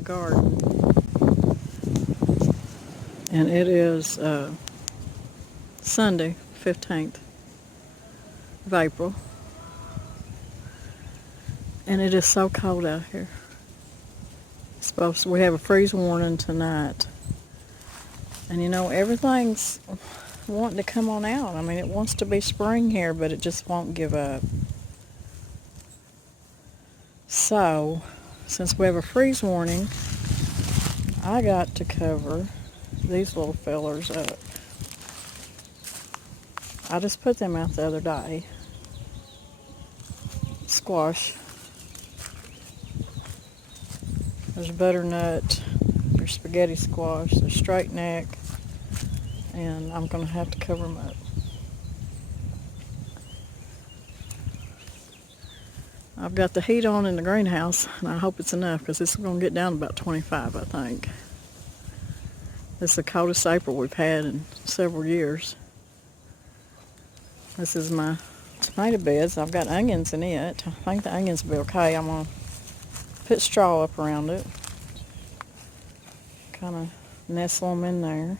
the garden. And it is Sunday, 15th of April. And it is so cold out here. We have a freeze warning tonight. And you know, everything's wanting to come on out. I mean, it wants to be spring here, but it just won't give up. So, since we have a freeze warning, I got to cover these little fellers up. I just put them out the other day. Squash. There's butternut, there's spaghetti squash, there's straight neck, and I'm going to have to cover them up. I've got the heat on in the greenhouse, and I hope it's enough because it's going to get down to about 25, I think. This is the coldest April we've had in several years. This is my tomato beds. I've got onions in it. I think the onions will be okay. I'm going to put straw up around it. Kind of nestle them in there.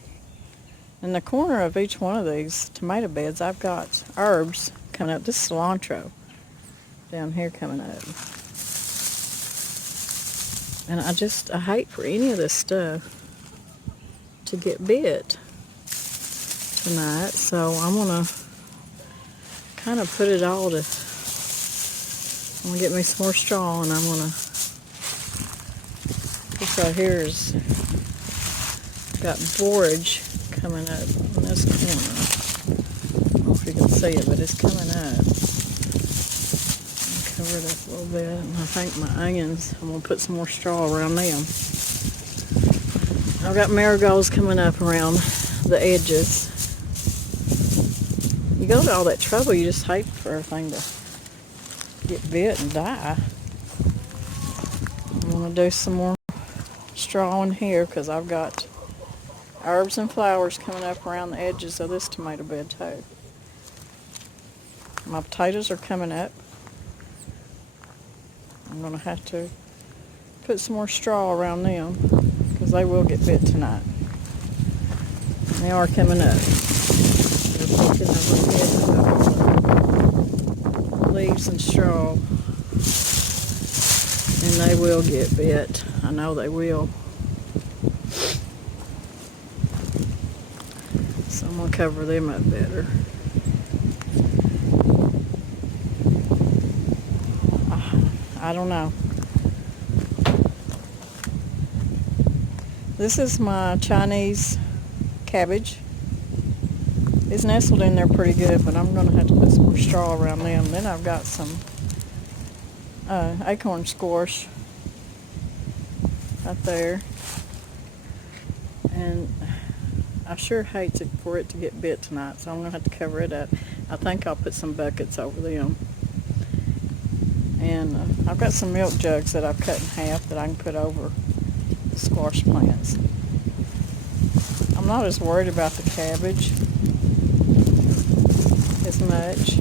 In the corner of each one of these tomato beds, I've got herbs coming up. This is cilantro down here coming up. And I hate for any of this stuff to get bit tonight. So I'm going to kind of put it all to, I'm going to get me some more straw, and I'm going to, this right here is got borage coming up in this corner. I don't know if you can see it, but it's coming up. I'll cover this a little bit, and I think my onions, I'm going to put some more straw around them. I've got marigolds coming up around the edges. You go to all that trouble, you just hate for everything to get bit and die. I'm going to do some more straw in here because I've got herbs and flowers coming up around the edges of this tomato bed too. My potatoes are coming up. I'm going to have to put some more straw around them because they will get bit tonight. They are coming up. They're poking over leaves and straw, and they will get bit. I know they will. So I'm going to cover them up better. I don't know. This is my Chinese cabbage. It's nestled in there pretty good, but I'm going to have to put some more straw around them. Then I've got some acorn squash right there. And I sure hate for it to get bit tonight, so I'm going to have to cover it up. I think I'll put some buckets over them. And I've got some milk jugs that I've cut in half that I can put over the squash plants. I'm not as worried about the cabbage as much.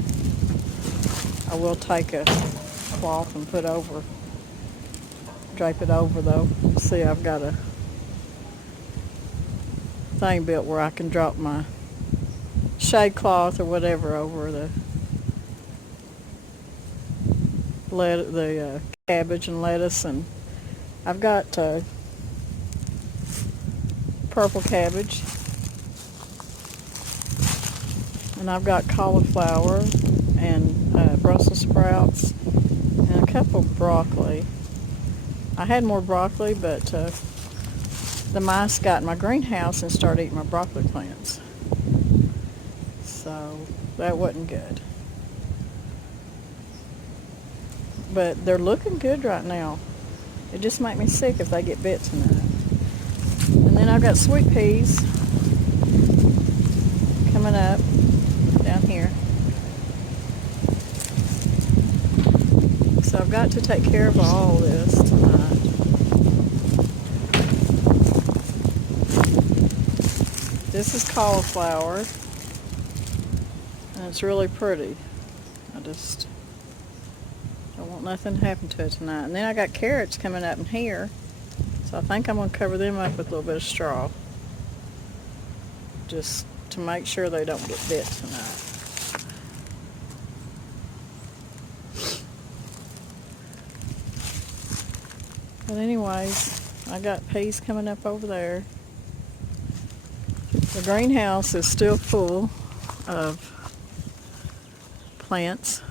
I will take a cloth and drape it over though. See, I've got a thing built where I can drop my shade cloth or whatever over the cabbage and lettuce. And I've got purple cabbage, and I've got cauliflower and Brussels sprouts and a couple of broccoli. I had more broccoli, but the mice got in my greenhouse and started eating my broccoli plants, so that wasn't good. But they're looking good right now. It just makes me sick if they get bit tonight. And then I've got sweet peas coming up down here. So I've got to take care of all this tonight. This is cauliflower, and it's really pretty. I just don't want nothing to happen to it tonight. And then I got carrots coming up in here. So I think I'm going to cover them up with a little bit of straw, just to make sure they don't get bit tonight. But anyways, I got peas coming up over there. The greenhouse is still full of plants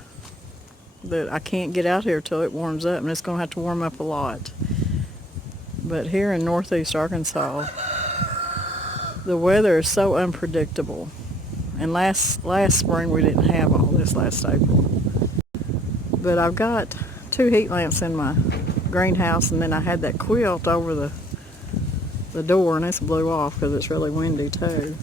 that I can't get out here till it warms up, and it's going to have to warm up a lot. But here in northeast Arkansas, the weather is so unpredictable. And last spring we didn't have all this, last April. But I've got 2 heat lamps in my greenhouse, and then I had that quilt over the door, and it's blew off because it's really windy too.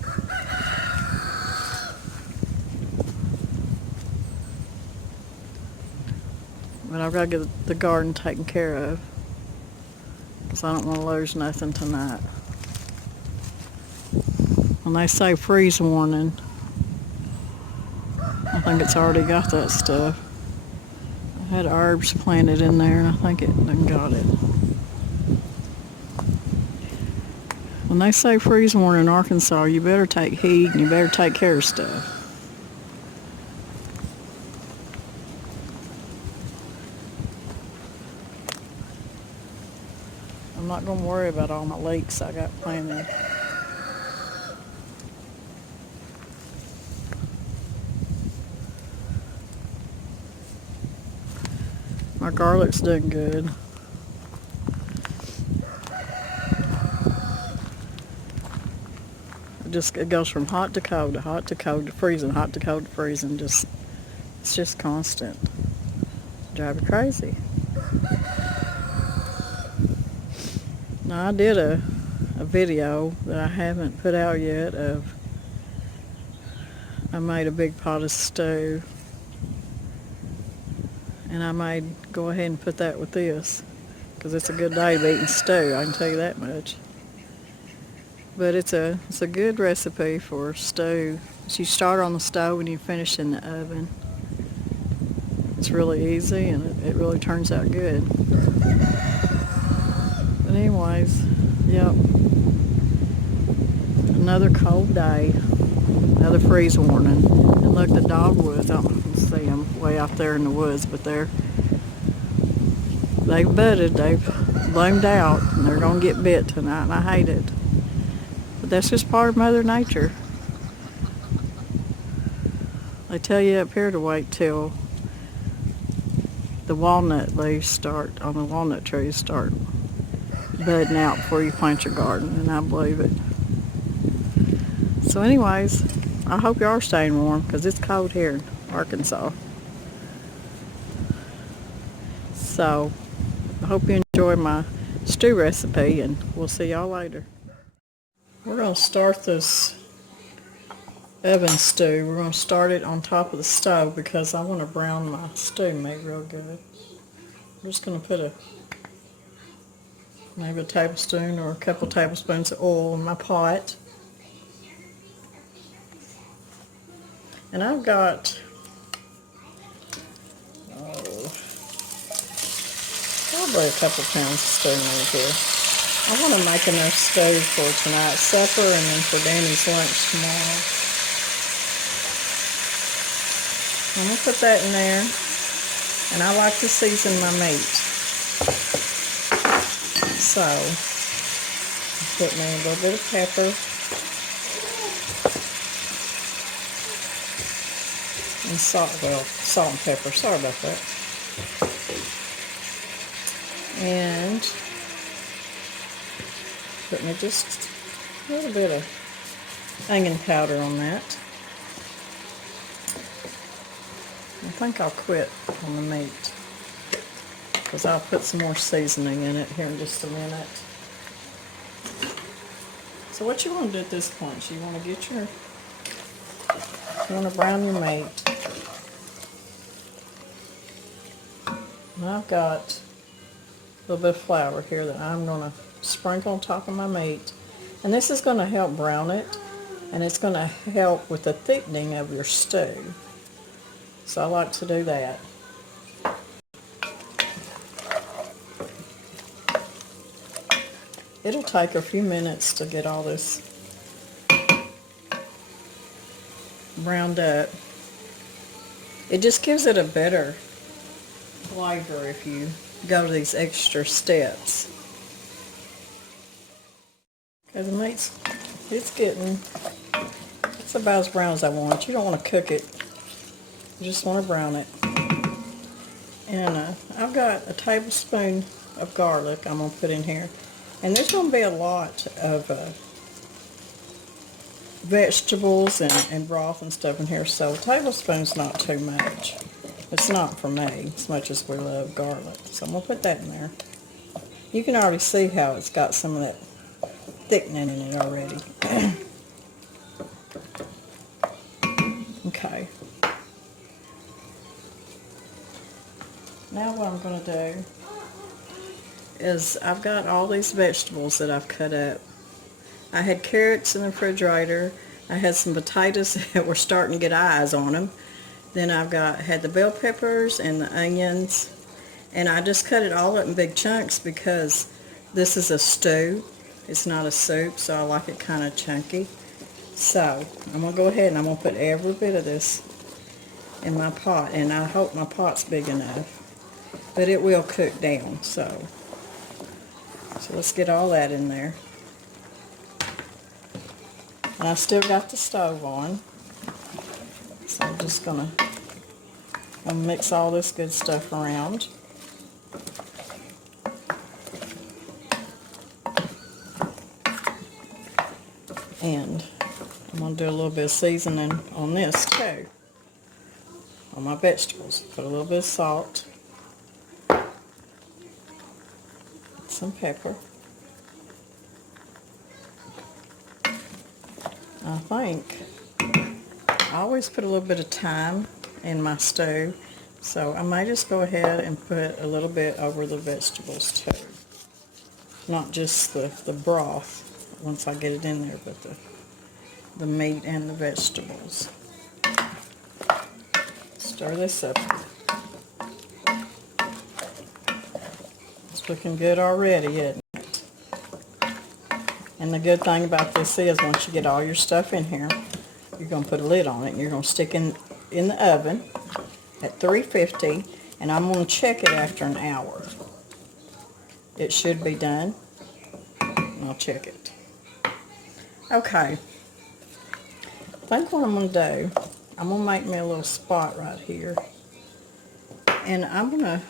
But I've got to get the garden taken care of, because I don't want to lose nothing tonight. When they say freeze warning, I think it's already got that stuff. I had herbs planted in there, and I think it done got it. When they say freeze warning in Arkansas, you better take heed and you better take care of stuff. I'm not going to worry about all my leeks I got planted. My garlic's doing good. It goes from hot to cold to hot to cold to freezing, hot to cold to freezing. It's just constant. Drive me crazy. Now I did a video that I haven't put out yet of, I made a big pot of stew, and I might go ahead and put that with this, because it's a good day of eating stew, I can tell you that much. But it's a good recipe for stew. So you start on the stove and you finish in the oven. It's really easy, and it really turns out good. But anyways, yep. Another cold day. Another freeze warning. And look, the dogwoods, I don't see them way out there in the woods, but they've budded, they've bloomed out, and they're going to get bit tonight, and I hate it. But that's just part of Mother Nature. They tell you up here to wait till the walnut leaves start, on the walnut trees start budding out before you plant your garden, and I believe it. So anyways, I hope you are staying warm, because it's cold here in Arkansas. So I hope you enjoy my stew recipe, and we'll see y'all later. We're going to start this oven stew. We're going to start it on top of the stove because I want to brown my stew meat real good. I'm just going to put maybe a tablespoon or a couple tablespoons of oil in my pot. And I've got, probably a couple pounds of stew meat here. I want to make enough stew for tonight's supper and then for Danny's lunch tomorrow. I'm going to put that in there, and I like to season my meat. So, put me a little bit of pepper, and salt and pepper, sorry about that. And put me just a little bit of onion powder on that. I think I'll quit on the meat, because I'll put some more seasoning in it here in just a minute. So what you want to do at this point is you want to brown your meat. And I've got a little bit of flour here that I'm going to sprinkle on top of my meat. And this is going to help brown it, and it's going to help with the thickening of your stew. So I like to do that. it'll take a few minutes to get all this browned up. It just gives it a better flavor if you go to these extra steps. Because the meat's, it's about as brown as I want it. You don't want to cook it. You just want to brown it. And I've got a tablespoon of garlic I'm going to put in here. And there's going to be a lot of vegetables and broth and stuff in here, so a tablespoon's not too much. It's not for me as much as we love garlic. So I'm going to put that in there. You can already see how it's got some of that thickening in it already. Okay. Now what I'm going to do is I've got all these vegetables that I've cut up. I had carrots in the refrigerator. I had some potatoes that were starting to get eyes on them. Then I've had the bell peppers and the onions. And I just cut it all up in big chunks because this is a stew. It's not a soup, so I like it kind of chunky. So I'm going to go ahead and I'm going to put every bit of this in my pot. And I hope my pot's big enough. But it will cook down, so let's get all that in there. And I've still got the stove on, so I'm just going to mix all this good stuff around. And I'm going to do a little bit of seasoning on this too, on my vegetables. Put a little bit of salt, some pepper. I think I always put a little bit of thyme in my stew, so I may just go ahead and put a little bit over the vegetables too. Not just the broth once I get it in there, but the meat and the vegetables. Stir this up. It's looking good already, isn't it? And the good thing about this is once you get all your stuff in here, you're going to put a lid on it and you're going to stick in the oven at 350, and I'm going to check it after an hour. It should be done, and I'll check it. Okay, I think what I'm going to do, I'm going to make me a little spot right here, and I'm going to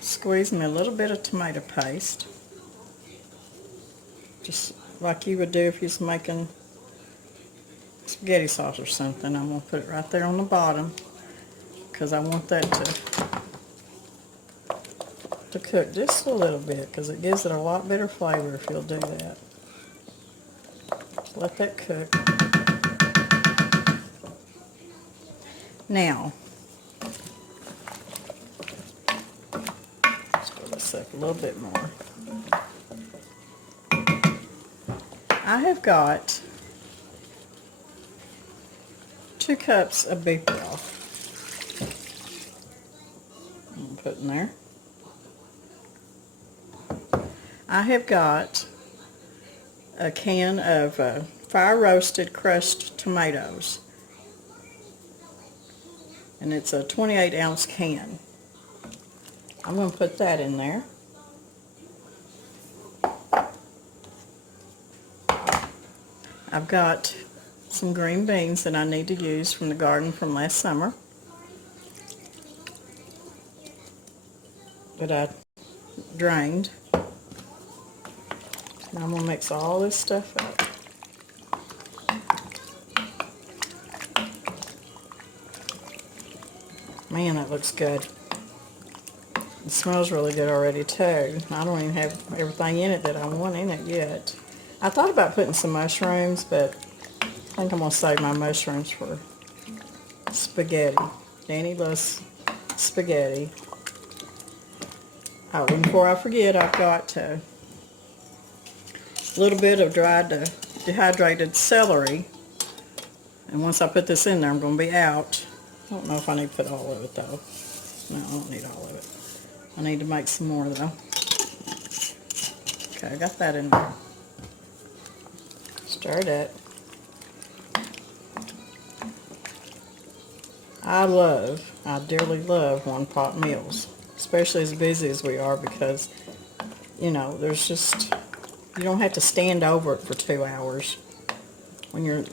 squeeze me a little bit of tomato paste, just like you would do if you was making spaghetti sauce or something. I'm going to put it right there on the bottom because I want that to cook just a little bit, because it gives it a lot better flavor if you'll do that. Let that cook. Now, let's go this up a little bit more. I have got 2 cups of beef broth. I'm going to put in there. I have got a can of fire roasted crushed tomatoes. And it's a 28-ounce can. I'm going to put that in there. I've got some green beans that I need to use from the garden from last summer that I drained. Now I'm going to mix all this stuff up. Man, that looks good. It smells really good already too. I don't even have everything in it that I want in it yet. I thought about putting some mushrooms, but I think I'm going to save my mushrooms for spaghetti. Danny loves spaghetti. Oh, and before I forget, I've got a little bit of dried dehydrated celery. And once I put this in there, I'm going to be out. I don't know if I need to put all of it though. No, I don't need all of it. I need to make some more though. Okay, I got that in there. Stir that. I dearly love one-pot meals, especially as busy as we are, because, you know, you don't have to stand over it for 2 hours when you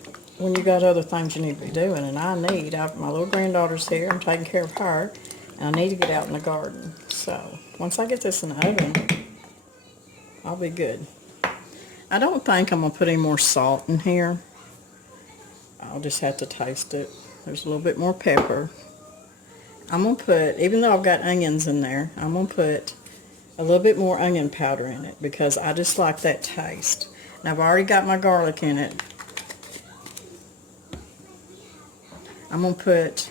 got other things you need to be doing. And my little granddaughter's here, I'm taking care of her, and I need to get out in the garden. So once I get this in the oven, I'll be good. I don't think I'm going to put any more salt in here. I'll just have to taste it. There's a little bit more pepper. I'm going to put, even though I've got onions in there, I'm going to put a little bit more onion powder in it because I just like that taste. And I've already got my garlic in it. I'm going to put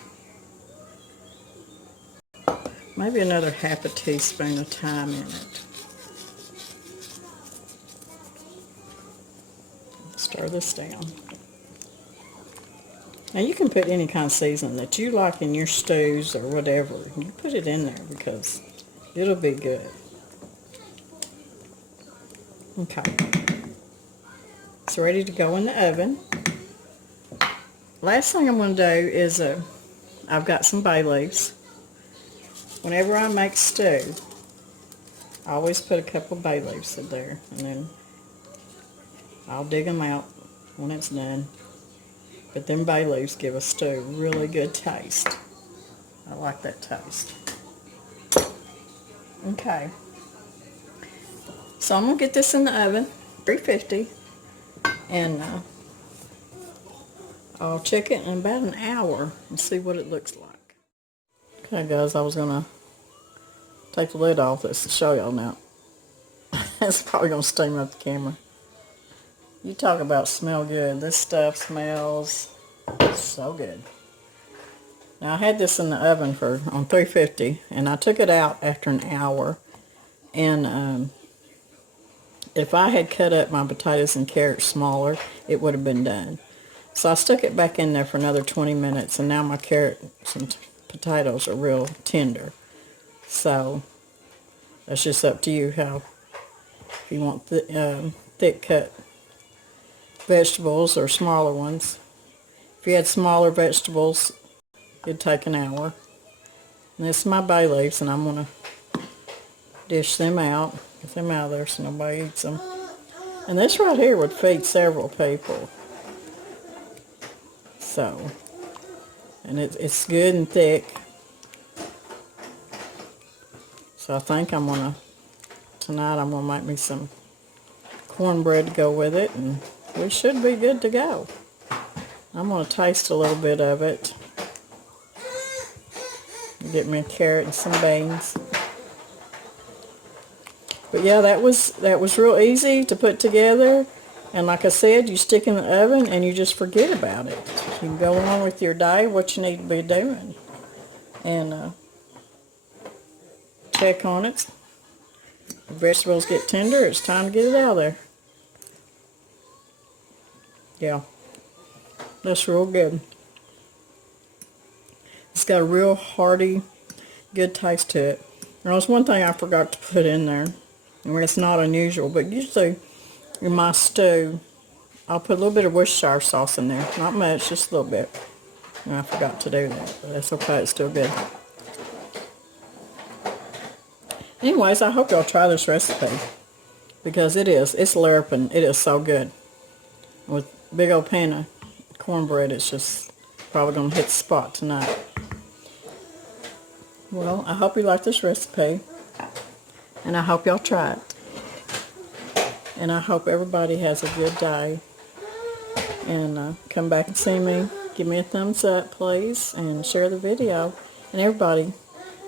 maybe another half a teaspoon of thyme in it. Stir this down. Now you can put any kind of seasoning that you like in your stews or whatever. You put it in there because it'll be good. Okay. It's ready to go in the oven. Last thing I'm going to do is I've got some bay leaves. Whenever I make stew, I always put a couple bay leaves in there, and then I'll dig them out when it's done. But them bay leaves give a stew really good taste. I like that taste. Okay. So I'm going to get this in the oven, 350, and I'll check it in about an hour and see what it looks like. Okay guys, I was going to take the lid off this to show y'all now. It's probably going to steam up the camera. You talk about smell good. This stuff smells so good. Now I had this in the oven on 350, and I took it out after an hour. And if I had cut up my potatoes and carrots smaller, it would have been done. So I stuck it back in there for another 20 minutes, and now my carrots and potatoes are real tender. So that's just up to you if you want thick cut vegetables or smaller ones. If you had smaller vegetables, it'd take an hour. And this is my bay leaves, and I'm going to dish them out, get them out of there so nobody eats them. And this right here would feed several people. So, and it's good and thick. So I think tonight I'm going to make me some cornbread to go with it, and we should be good to go. I'm going to taste a little bit of it. Get me a carrot and some beans. But yeah, that was real easy to put together. And like I said, you stick in the oven and you just forget about it. You can go on with your day, what you need to be doing. And check on it. The vegetables get tender, it's time to get it out of there. Yeah, that's real good. It's got a real hearty, good taste to it. There was one thing I forgot to put in there, and it's not unusual, but usually in my stew, I'll put a little bit of Worcestershire sauce in there. Not much, just a little bit. And I forgot to do that, but that's okay, it's still good. Anyways, I hope y'all try this recipe, because it's larping. It is so good. With big old pan of cornbread, it's just probably going to hit the spot tonight. Well, I hope you like this recipe, and I hope y'all try it. And I hope everybody has a good day. And come back and see me. Give me a thumbs up, please, and share the video. And everybody,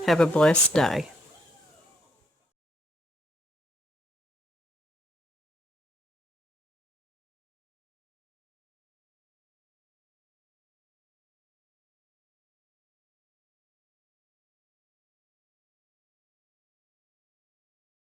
have a blessed day.